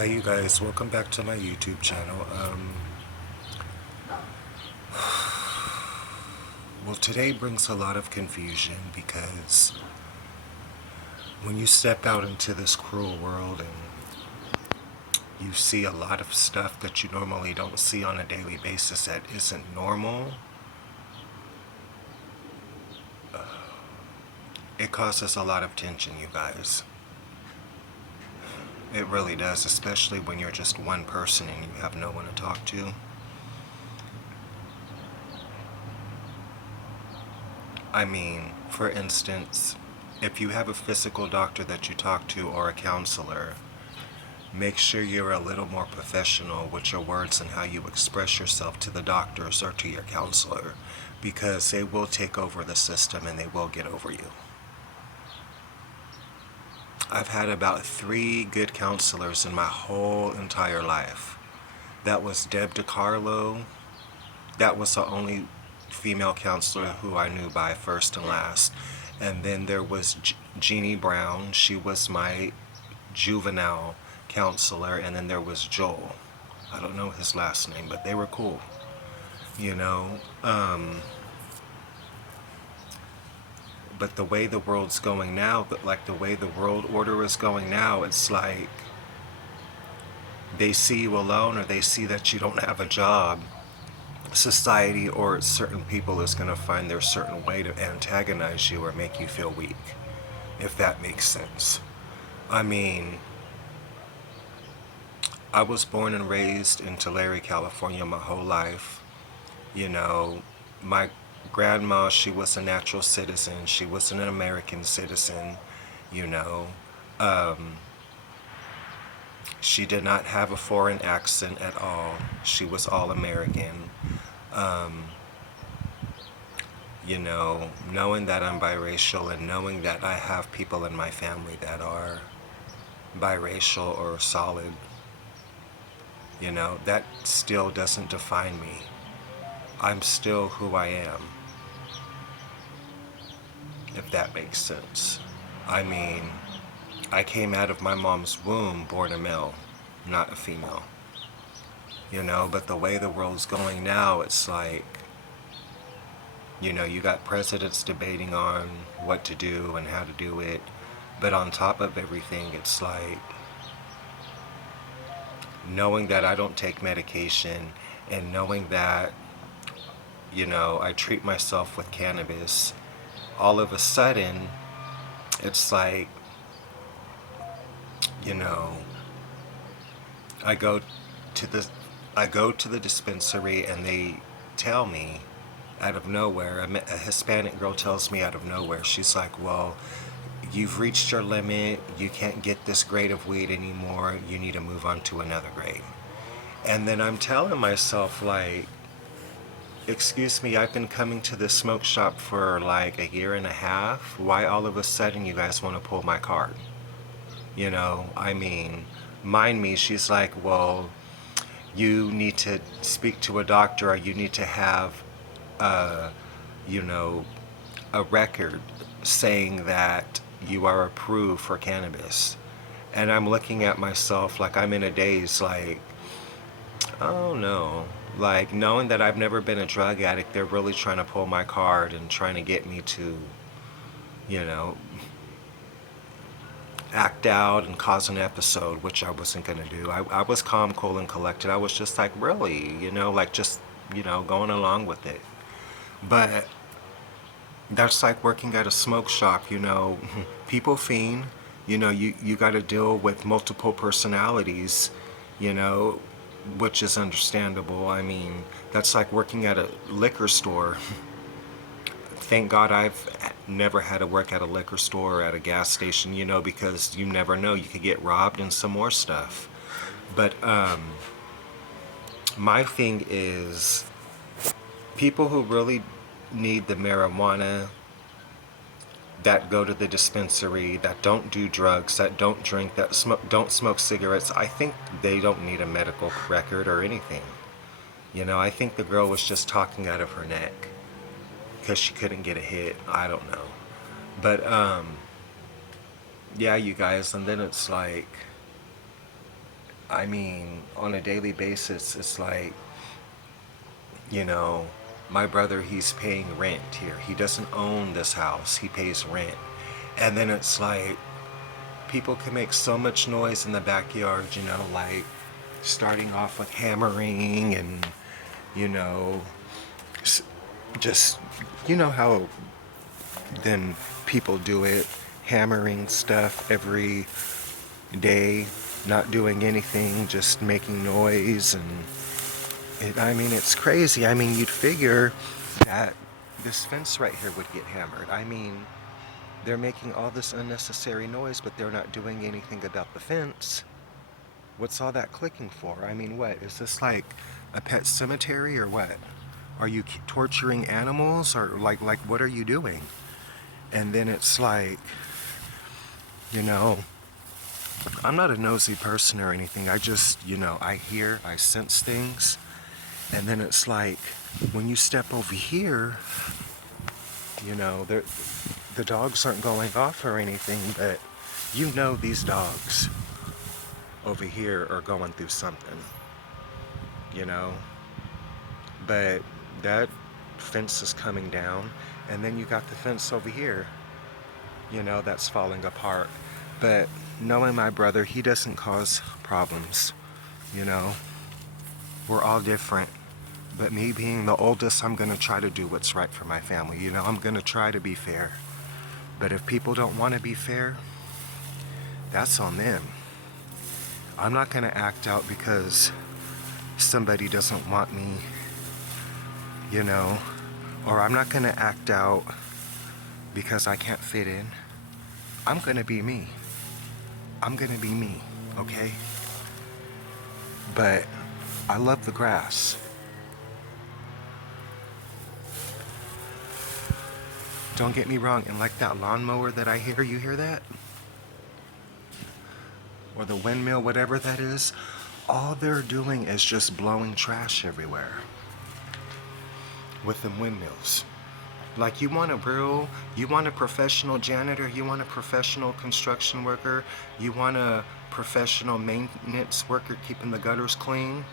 Hi you guys, welcome back to my YouTube channel. Well, today brings a lot of confusion because when you step out into this cruel world and you see a lot of stuff that you normally don't see on a daily basis that isn't normal, it causes a lot of tension, you guys. It really does, especially when you're just one person and you have no one to talk to. I mean, for instance, if you have a physical doctor that you talk to or a counselor, make sure you're a little more professional with your words and how you express yourself to the doctors or to your counselor, because they will take over the system and they will get over you. I've had about 3 good counselors in my whole entire life. That was Deb DiCarlo. That was the only female counselor who I knew by first and last. And then there was Jeannie Brown. She was my juvenile counselor. And then there was Joel. I don't know his last name, but they were cool. You know? But the way the world's going now, the way the world order is going now, it's like they see you alone or they see that you don't have a job. Society or certain people is going to find their certain way to antagonize you or make you feel weak, if that makes sense. I mean, I was born and raised in Tulare, California my whole life. You know, my grandma, she was a natural citizen. She was an American citizen, you know. She did not have a foreign accent at all. She was all American. You know, knowing that I'm biracial and knowing that I have people in my family that are biracial or solid, you know, that still doesn't define me. I'm still who I am, if that makes sense. I mean, I came out of my mom's womb born a male, not a female. You know, but the way the world's going now, it's like, you know, you got presidents debating on what to do and how to do it. But on top of everything, it's like knowing that I don't take medication and knowing that, you know, I treat myself with cannabis. All of a sudden, it's like, you know, I go to the I go to the dispensary and they tell me out of nowhere, a Hispanic girl tells me out of nowhere, she's like, well, you've reached your limit, you can't get this grade of weed anymore, you need to move on to another grade. And then I'm telling myself, like, excuse me, I've been coming to this smoke shop for like a year and a half. Why all of a sudden you guys want to pull my card? You know, I mean, mind me, she's like, well, you need to speak to a doctor or you need to have, you know, a record saying that you are approved for cannabis. And I'm looking at myself like I'm in a daze, like, oh no. Like, knowing that I've never been a drug addict, they're really trying to pull my card and trying to get me to, you know, act out and cause an episode, which I wasn't going to do. I was calm, cool, and collected. I was just like, really, you know, like just, you know, going along with it. But that's like working at a smoke shop, you know. People fiend, you know, you got to deal with multiple personalities, you know, which is understandable. I mean, that's like working at a liquor store. Thank God I've never had to work at a liquor store or at a gas station, you know, because you never know, you could get robbed and some more stuff. But my thing is, people who really need the marijuana, that go to the dispensary, that don't do drugs, that don't drink, that don't smoke cigarettes, I think they don't need a medical record or anything. You know, I think the girl was just talking out of her neck because she couldn't get a hit. I don't know. But yeah, you guys, and then it's like, I mean, on a daily basis, it's like, you know, my brother, he's paying rent here. He doesn't own this house, he pays rent. And then it's like, people can make so much noise in the backyard, you know, like starting off with hammering and, you know, just, you know how then people do it, hammering stuff every day, not doing anything, just making noise. And I mean, it's crazy. I mean, you'd figure that this fence right here would get hammered. I mean, they're making all this unnecessary noise, but they're not doing anything about the fence. What's all that clicking for? I mean, what? Is this like a pet cemetery or what? Are you torturing animals or like what are you doing? And then it's like, you know, I'm not a nosy person or anything. I just, you know, I hear, I sense things. And then it's like, when you step over here, you know, the dogs aren't going off or anything, but you know these dogs over here are going through something, you know. But that fence is coming down, and then you got the fence over here, you know, that's falling apart. But knowing my brother, he doesn't cause problems, you know. We're all different. But me being the oldest, I'm going to try to do what's right for my family. You know, I'm going to try to be fair. But if people don't want to be fair, that's on them. I'm not going to act out because somebody doesn't want me, you know, or I'm not going to act out because I can't fit in. I'm going to be me. I'm going to be me, okay? But I love the grass. Don't get me wrong, and like that lawnmower that I hear, you hear that? Or the windmill, whatever that is, all they're doing is just blowing trash everywhere with them windmills. Like you want a professional janitor, you want a professional construction worker, you want a professional maintenance worker keeping the gutters clean,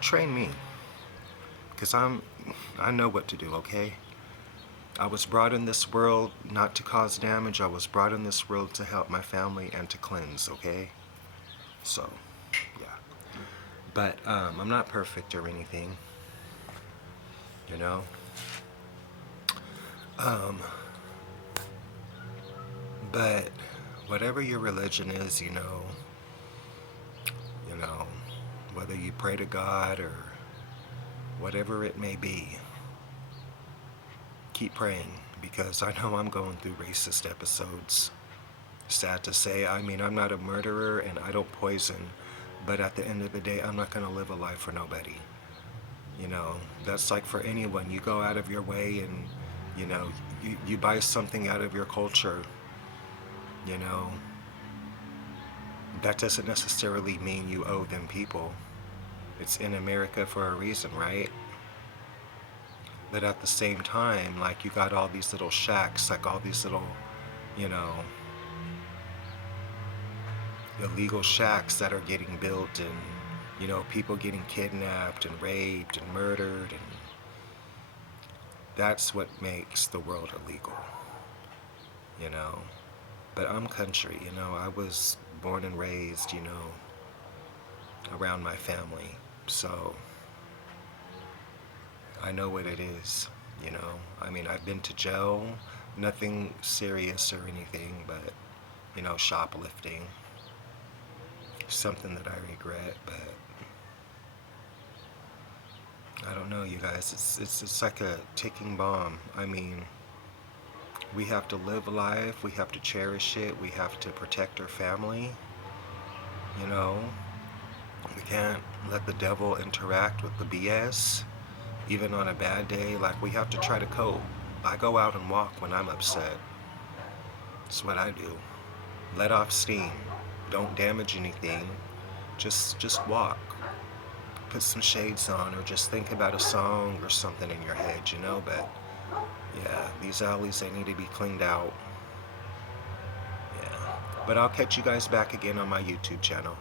train me. Because I know what to do, okay? I was brought in this world not to cause damage. I was brought in this world to help my family and to cleanse, okay? So, yeah. But I'm not perfect or anything, you know? But whatever your religion is, you know, whether you pray to God or whatever it may be, keep praying, because I know I'm going through racist episodes. Sad to say, I mean, I'm not a murderer and I don't poison, but at the end of the day, I'm not going to live a life for nobody. You know, that's like for anyone. You go out of your way and, you know, you buy something out of your culture, you know, that doesn't necessarily mean you owe them people. It's in America for a reason, right? But at the same time, like, you got all these little shacks, like all these little, you know, illegal shacks that are getting built, and, you know, people getting kidnapped and raped and murdered, and that's what makes the world illegal, you know. But I'm country, you know. I was born and raised, you know, around my family, so I know what it is, you know. I mean, I've been to jail, nothing serious or anything, but, you know, shoplifting, something that I regret. But I don't know, you guys, it's like a ticking bomb. I mean, we have to live life, we have to cherish it, we have to protect our family, you know. We can't let the devil interact with the BS, even on a bad day. Like, we have to try to cope. I go out and walk when I'm upset. That's what I do. Let off steam. Don't damage anything. Just walk. Put some shades on, or just think about a song or something in your head, you know. But yeah, these alleys, they need to be cleaned out. Yeah. But I'll catch you guys back again on my YouTube channel.